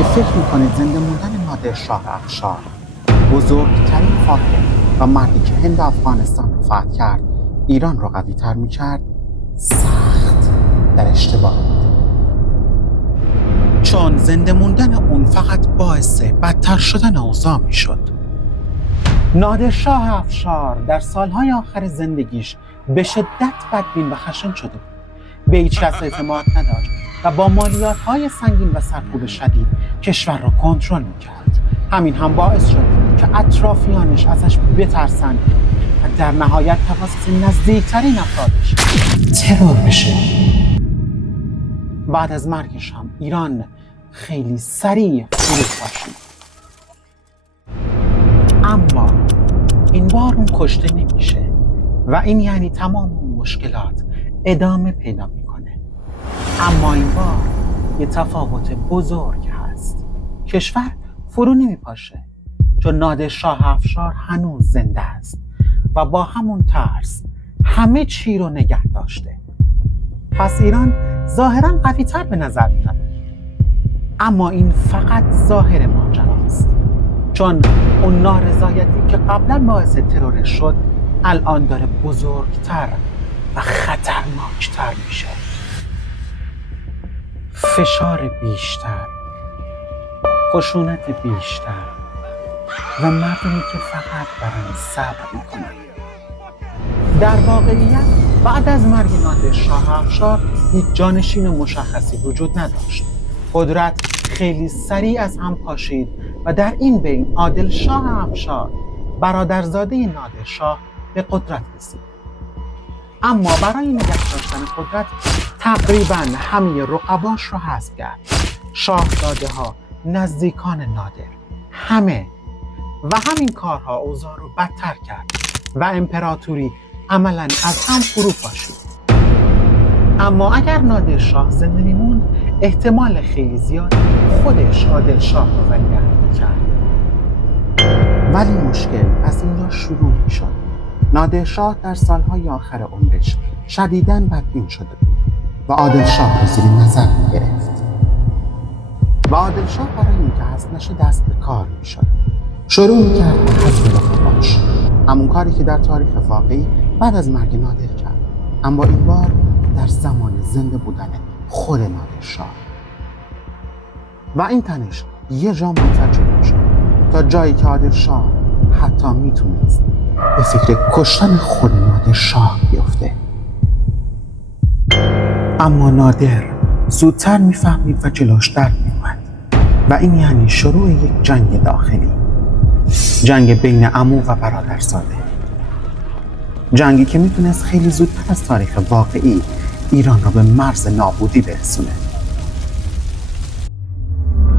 اگه فکر میکنید زنده موندن نادر شاه افشار بزرگترین فاتح و مردی که هند و افغانستان رو فتح کرد ایران رو قوی تر میکرد، سخت در اشتباه بود. چون زنده موندن اون فقط باعث بدتر شدن اوضاع میشد. نادر شاه افشار در سالهای آخر زندگیش به شدت بدبین و خشن شده بود. به هیچ کس اعتماد نداشت و با مالیات‌های سنگین و سرکوب شدید کشور را کنترل می‌کرد. همین هم باعث شد که اطرافیانش ازش بترسن و در نهایت توسط نزدیکترین افرادش ترور بشه. بعد از مرگش هم ایران خیلی سریع فرو پاشید. اما این بار اون کشته نمیشه و این یعنی تمام اون مشکلات ادامه پیدا میکنه. اما این بار یه تفاوت بزرگ هست. کشور فرو نمیپاشه چون نادر شاه افشار هنوز زنده است و با همون ترس همه چی رو نگه داشته. پس ایران ظاهراً قوی تر به نظر میاد. اما این فقط ظاهر ماجراست، چون اون نارضایتی که قبلا باعث ترورش شد الان داره بزرگتر و خطرناکتر میشه. فشار بیشتر، خشونت بیشتر و مردمی که فقط برای صبر میکنن. در واقعیت بعد از مرگ نادر شاه افشار هیچ جانشین مشخصی وجود نداشت. قدرت خیلی سریع از هم پاشید و در این بین عادل شاه افشار برادرزاده نادر شاه به قدرت رسید. اما برای نگه داشتن قدرت تقریباً همه رقباش رو حذف کرد. شاهزاده ها، نزدیکان نادر، همه. و همین کارها اوضاع رو بدتر کرد و امپراتوری عملاً از هم فرو پاشید. اما اگر نادر شاه زنده میموند احتمال خیلی زیاد خودش عادل شاه رو ولیعهد میکرد. ولی مشکل از اینجا شروع میشد. نادر شاه در سالهای آخر عمرش شدیداً بدبین شده بود و عادل شاه رو زیر نظر میگرفت. و عادل شاه برای اینکه حذف نشه دست به کار میشد. شروع میکرد به حذف رقباش، همون کاری که در تاریخ واقعی بعد از مرگ نادر کرد، اما این بار در زمان زنده بودن خود نادر شاه. و این تنش یه جا منفجر میشد تا جایی که عادل شاه حتی میتونست به فکر کشتن خود نادر شاه بیفته. اما نادر زودتر میفهمید و جلوش در میومد و این یعنی شروع یک جنگ داخلی، جنگ بین عمو و برادرزاده، جنگی که میتونست خیلی زودتر از تاریخ واقعی ایران را به مرز نابودی برسونه.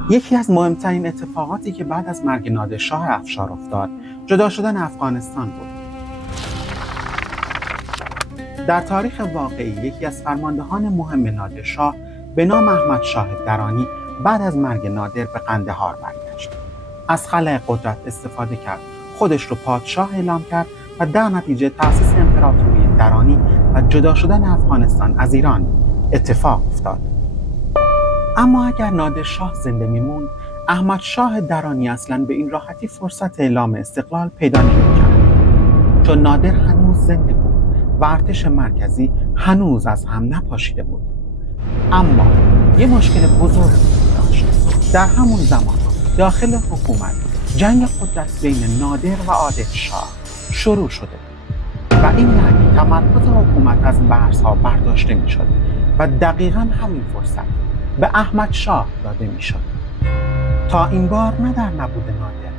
یکی از مهمترین اتفاقاتی که بعد از مرگ نادر شاه افشار افتاد جدا شدن افغانستان بود. در تاریخ واقعی یکی از فرماندهان مهم نادر شاه به نام احمد شاه درانی بعد از مرگ نادر به قندهار برگشت. از خلأ قدرت استفاده کرد، خودش رو پادشاه اعلام کرد و در نتیجه تأسیس امپراتوری درانی و جدا شدن افغانستان از ایران اتفاق افتاد. اما اگر نادر شاه زنده میموند، احمد شاه درانی اصلاً به این راحتی فرصت اعلام استقلال پیدا نمی‌کرد، چون نادر هنوز زنده بود و ارتش مرکزی هنوز از هم نپاشیده بود. اما یه مشکل بزرگ داشت. در همون زمان داخل حکومت جنگ قدرت بین نادر و عادل شاه شروع شده بود و این یعنی تمرکز حکومت از مرزها برداشته می‌شد و دقیقاً همین فرصت به احمد شاه داده می‌شد تا این بار نه در نبود نادر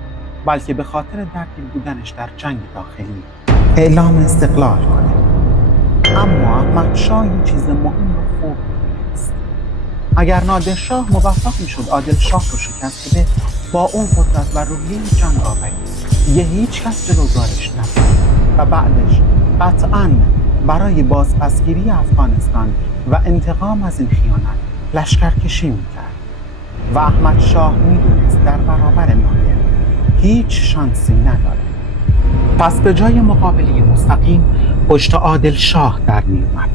بلکه به خاطر درگیر بودنش در جنگ داخلی اعلام استقلال کنه. اما احمد شاه یه چیز مهم رو خوب می‌دونست. اگر نادر شاه موفق می‌شد عادل شاه رو شکست بده، با اون قدرت و روحیه جنگ آوری دیگه هیچ کس جلوگارش نبود و بعدش قطعاً برای بازپسگیری افغانستان و انتقام از این خیانت لشکرکشی می‌کرد و احمد شاه می‌دونست در برابر نادر هیچ شانسی نداره. پس به جای مقابله مستقیم پشت عادل شاه در می‌اومد،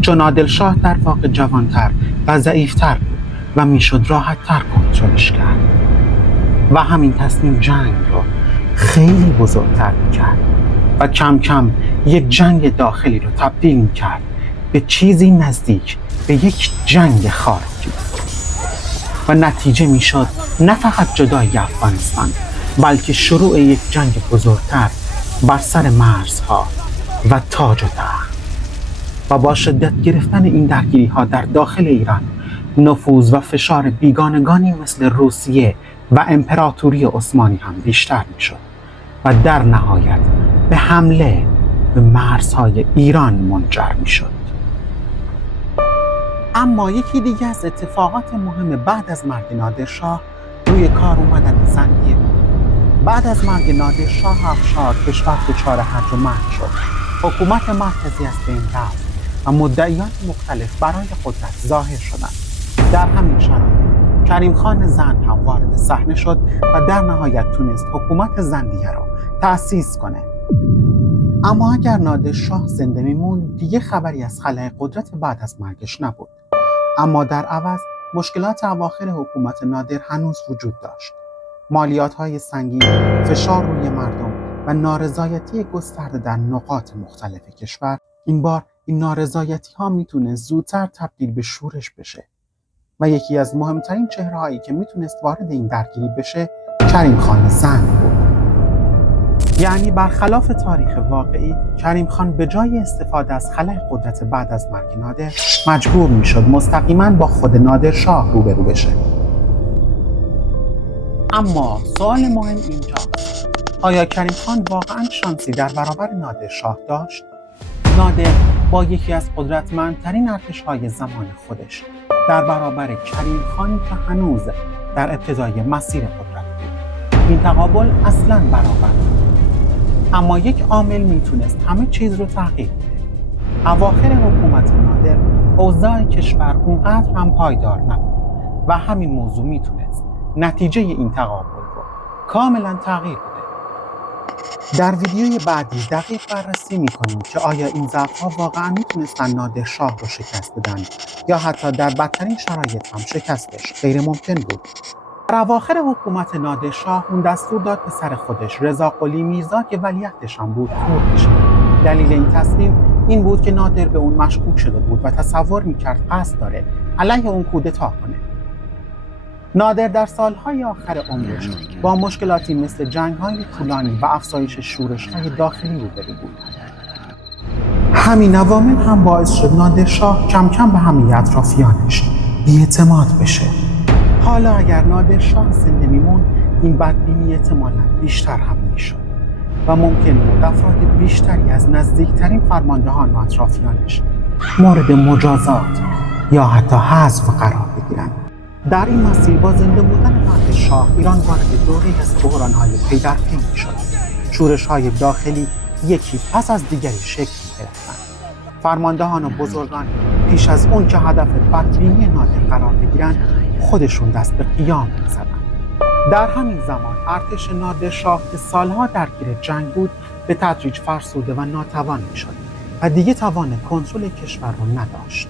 چون عادل شاه در واقع جوانتر و ضعیفتر بود و میشد راحت تر کنترلش کرد و همین تصمیم جنگ رو خیلی بزرگتر میکرد و کم کم یک جنگ داخلی رو تبدیل میکرد به چیزی نزدیک به یک جنگ خارجی و نتیجه میشد نه فقط جدایی افغانستان بلکه شروع یک جنگ بزرگتر بر سر مرزها و تاج و تخت و با شدت گرفتن این درگیری ها در داخل ایران نفوذ و فشار بیگانگانی مثل روسیه و امپراتوری عثمانی هم بیشتر میشد و در نهایت به حمله به مرزهای ایران منجر میشد. اما یکی دیگه از اتفاقات مهم بعد از مرگ نادرشاه روی کار اومدن زندیه بود. بعد از مرگ نادرشاه افشار کشور دچار هرج و مرج شد. حکومت مرکزی از بین رفت و مدعیان مختلف برای قدرت ظاهر شدند. در همین شرایط کریم خان زند هم وارد صحنه شد و در نهایت تونست حکومت زندیه رو تأسیس کنه. اما اگر نادرشاه زنده میموند دیگه خبری از خلأ قدرت بعد از مرگش نبود. اما در عوض مشکلات اواخر حکومت نادر هنوز وجود داشت. مالیات‌های سنگین، فشار روی مردم و نارضایتی گسترده در نقاط مختلف کشور. این بار این نارضایتی‌ها میتونه زودتر تبدیل به شورش بشه و یکی از مهمترین چهره‌هایی که میتونست وارد این درگیری بشه کریم خان زند بود. یعنی برخلاف تاریخ واقعی کریم خان به جای استفاده از خلأ قدرت بعد از مرگ نادر مجبور میشد مستقیما با خود نادرشاه روبرو بشه. اما سوال مهم اینجاست: آیا کریم خان واقعا شانسی در برابر نادرشاه داشت؟ نادر با یکی از قدرتمندترین ارتش‌های زمان خودش در برابر کریم خانی که هنوز در ابتدای مسیر قدرت بود. این تقابل اصلاً برابر بود. اما یک عامل میتونست همه چیز رو تغییر بده. اواخر حکومت نادر اوضاع کشور اونقدر هم پایدار نبود و همین موضوع میتونست نتیجه این تقابل رو کاملا تغییر بده. در ویدیوی بعدی دقیق بررسی میکنیم که آیا این ضعف‌ها واقعا میتونستن نادرشاه رو شکست بدن یا حتی در بدترین شرایط هم شکستش غیر ممکن بود. در اواخر حکومت نادرشاه اون دستور داد پسر خودش رضا قلی میرزا که ولیعهدش هم بود کور بشه. دلیل این تصمیم این بود که نادر به اون مشکوک شده بود و تصور میکرد قصد داره علیه اون کودتا کنه. نادر در سالهای آخر عمرش با مشکلاتی مثل جنگ‌های طولانی و افزایش شورش‌های داخلی روبرو بود. همین عوامل هم باعث شد نادرشاه کم کم به همه اطرافیانش بی‌اعتماد بشه. حالا اگر نادرشاه زنده میموند این بدبینی احتمالاً بیشتر هم میشد و ممکن بود افراد بیشتری از نزدیکترین فرماندهان و اطرافیانش مورد مجازات یا حتی حذف قرار بگیرند. در این مسیر با زنده بودن نادرشاه ایران وارد دوره‌ای از بحران‌های پی در پی می‌شد. شورش‌های داخلی یکی پس از دیگری شکل می‌گرفتند. فرماندهان و بزرگان پیش از اون که هدف بدبینی نادر قرار بگیرند خودشون دست به قیام می‌زدند. در همین زمان ارتش نادرشاه که سالها درگیر جنگ بود به تدریج فرسوده و ناتوان می‌شد و دیگه توان کنترل کشور رو نداشت.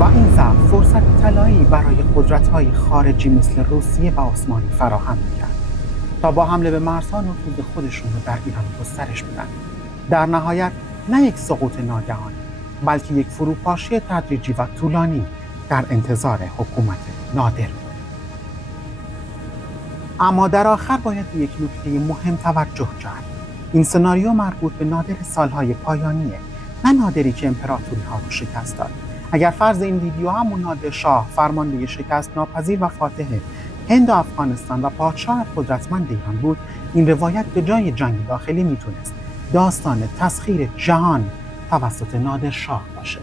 و این ضعف فرصت طلایی برای قدرت‌های خارجی مثل روسیه و عثمانی فراهم می‌کرد تا با حمله به مرزها نفوذ خودشون رو در ایران گسترش بدن. در نهایت نه یک سقوط ناگهانی بلکه یک فروپاشی تدریجی و طولانی در انتظار حکومت نادر بود. اما در آخر باید به یک نکته مهم توجه کرد. این سناریو مربوط به نادر سالهای پایانیه، نه نادری که امپراتوری‌ها رو شکست داد. اگر فرض این ویدیو همون نادرشاه فرمانده شکست ناپذیر و فاتح هند و افغانستان و پادشاه قدرتمند ایران بود، این روایت به جای جنگ داخلی میتونست داستان تسخیر جهان توسط نادرشاه باشه.